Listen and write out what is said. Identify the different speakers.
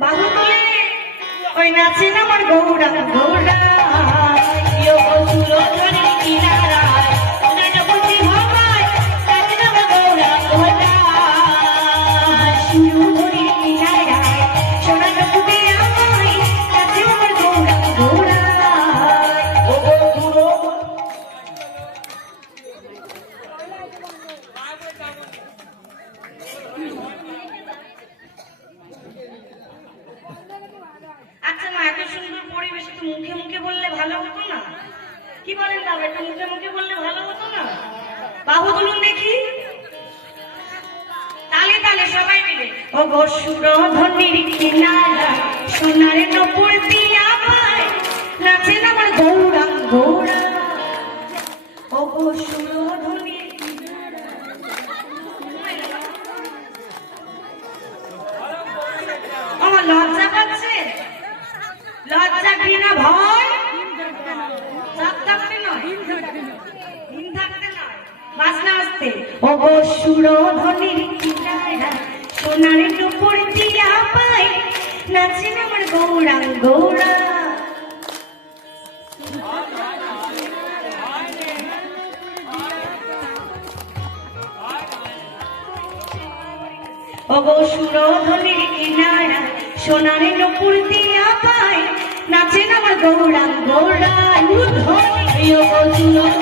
Speaker 1: বাহু তুলে ওই নাচে না আমার গৌরা গৌরা ভালো হতো না? কি বলেন বাবা, একটু মুখে মুখে বললে ভালো হতো না? বাহু বলুন দেখি। তালে তালে সবাই মিলে। ও গো সুরধনির কিনারা, সোনার নপুর দিয়া পায় না আমার গৌরা গৌরা। ও গো সুরধনির আমার লজ্জা পাচ্ছে? লজ্জা কিনা ভয়? অসুর ধনের কিনারা, সোনার টুকুর দিয়া পায়, নাচেন আমার গৌরাঙ্গ গৌরা। অবসুর কিনারা, সোনার নপুর দিয়া পায়, নাচেন আমার গৌরাঙ্গ গৌরা। ধনী অবসুর